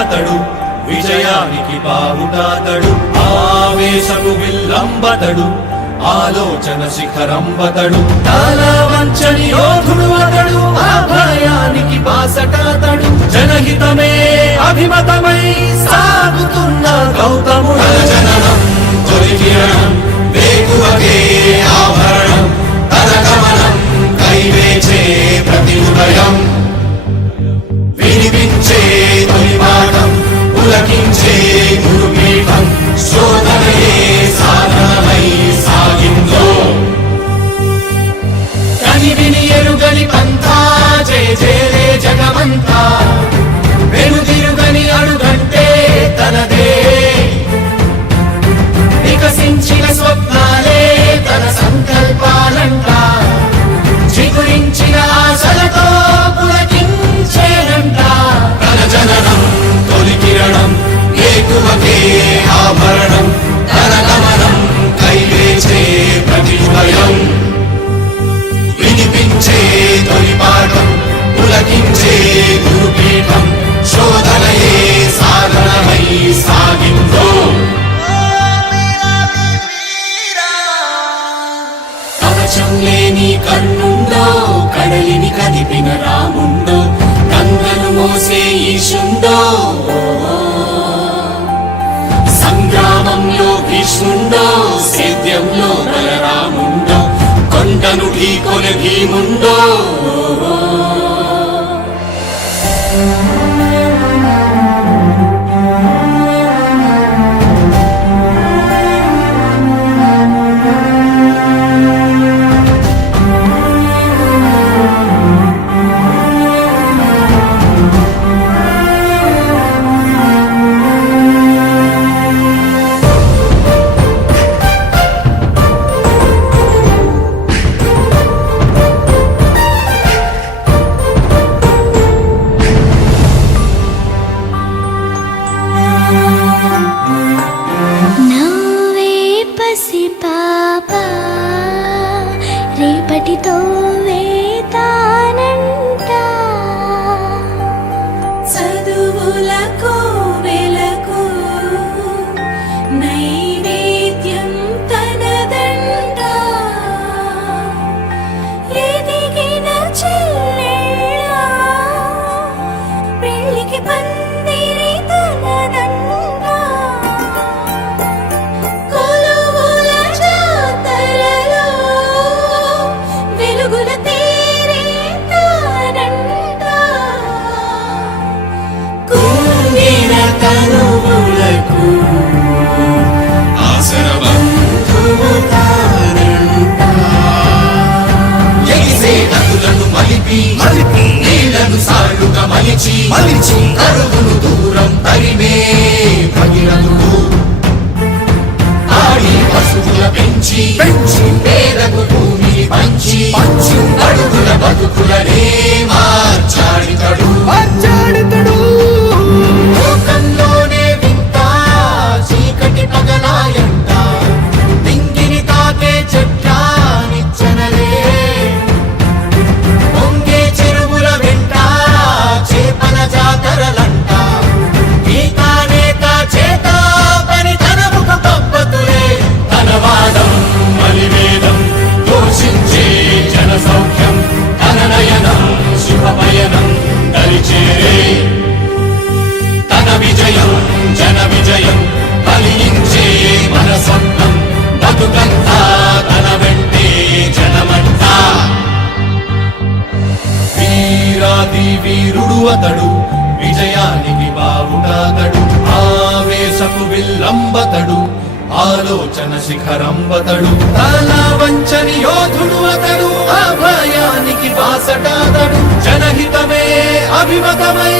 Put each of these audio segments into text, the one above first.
వీరుడు విజయానికి బావుటాతడు ఆవేశము విల్లంబతడు ఆలోచన శిఖరంబతడు. వంచని యోధుడు అతడు అభయానికి బాసటాతడు. జనహితమే అభిమతమై సాగుతున్న గౌతముడు. జననం తొలి కిరణం వేగువకే ఆభరణం తన గమనం కైవేచే ప్రతి ఉదయం. వినిపించే la quinta. కడలిని కదిపిన రాముండో గంగను మోసే ఈశుండో. సంగ్రామంలో భీష్ముండో సేద్యంలో బలరాముండో కొండను ఢీకొన భీముండో. మలిచి మలిచి కరువును దూరం తరిమే భగీరథుడు ఆడి పశువుల పెంచి పెంచి పేదకు భూమిని పంచి పంచి. అడుగుల బతుకులనే మార్చాడితడు. లోకంలోనే వింత చీకటి ఆలోచన శిఖరంబతడు తల వంచని యోధుడు అతడు. ఆ భయానికి బాసటాదడు. జనహితమే అభిమతమై.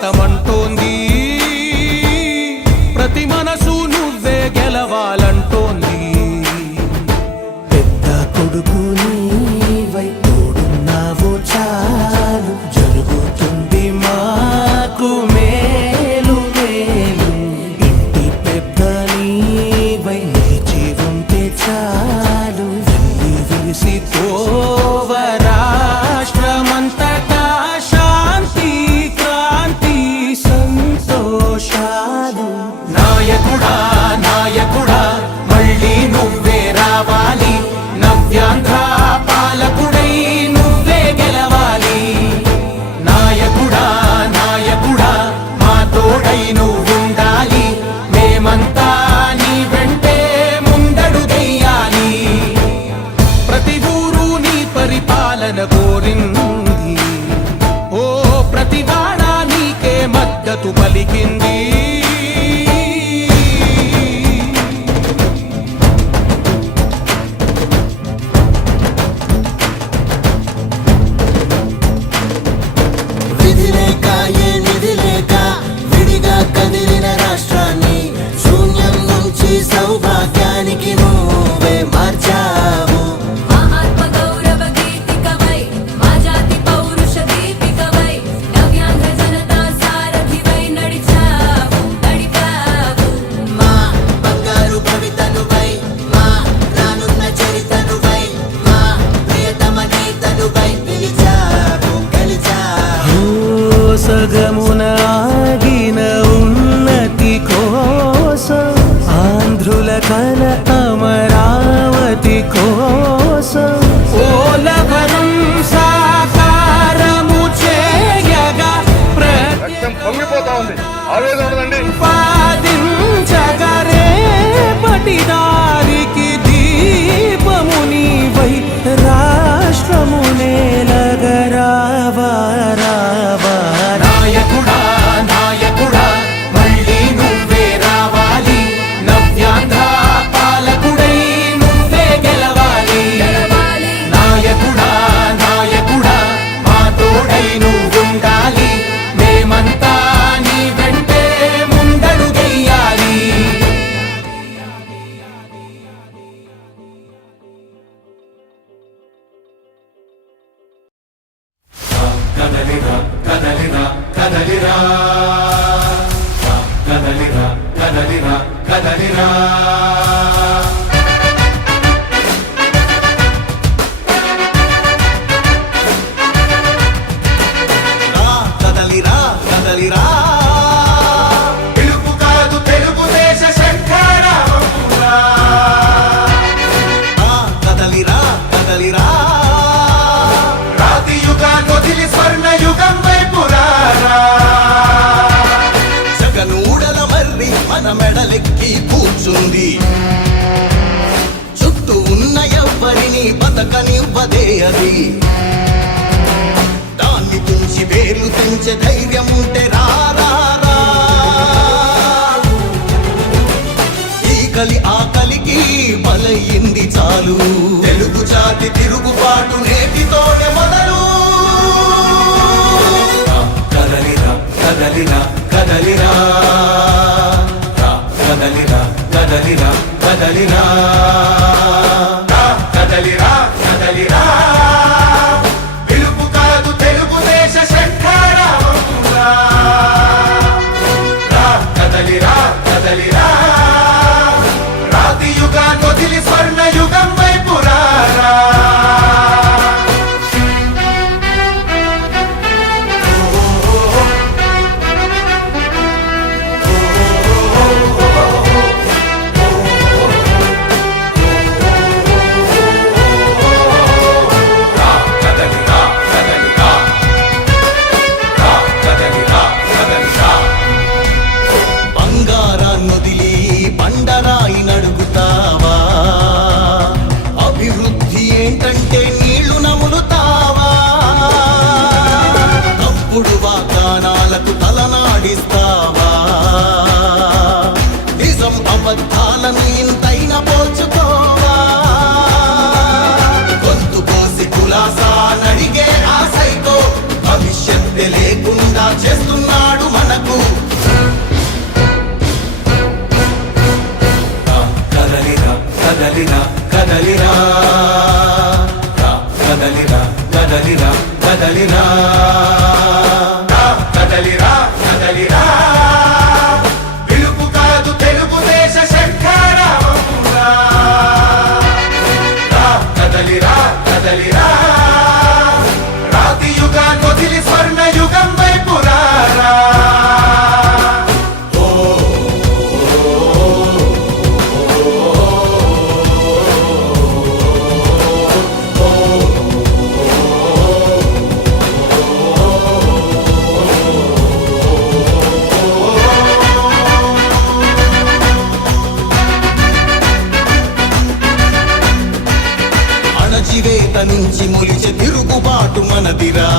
the man Fire. కదలిరా కదలిరా. ఉన్నది. దాన్ని తుంచి వేలు చూసే ధైర్యం ఉంటే రారా ఈ కలి ఆ కలికి బలయింది చాలు. తెలుగు చాటి తిరుగుబాటు నేటితోనే మొదలు. కదలిరా కదలిరా కదలిరా కదలిరా కదలిరా కదలిరా కదలిరా కదలిరా తలకు తలనాడిస్తావా నిజం అబద్ధాలను ఇంతైన పోచుకోవా గొంతు కోసి కులాసా నడిగే ఆశైతో భవిష్యత్తు లేకుండా చేస్తున్నాడు మనకు. కదలిరా కదలిరా కదలిరా కదలిరా కదలిరా కదలిరా అణచివేత నుంచి మొలిచే తిరుగుబాటు మనదిరా.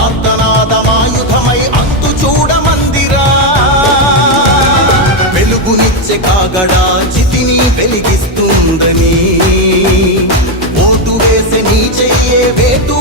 ఆర్తనాదమాయుధమై అంతు చూడమందిరా వెలుగునిచ్చే కాగడా చితిని వెలిగిస్తుందని. ఓటు వేసే నీ చెయ్యే వేటు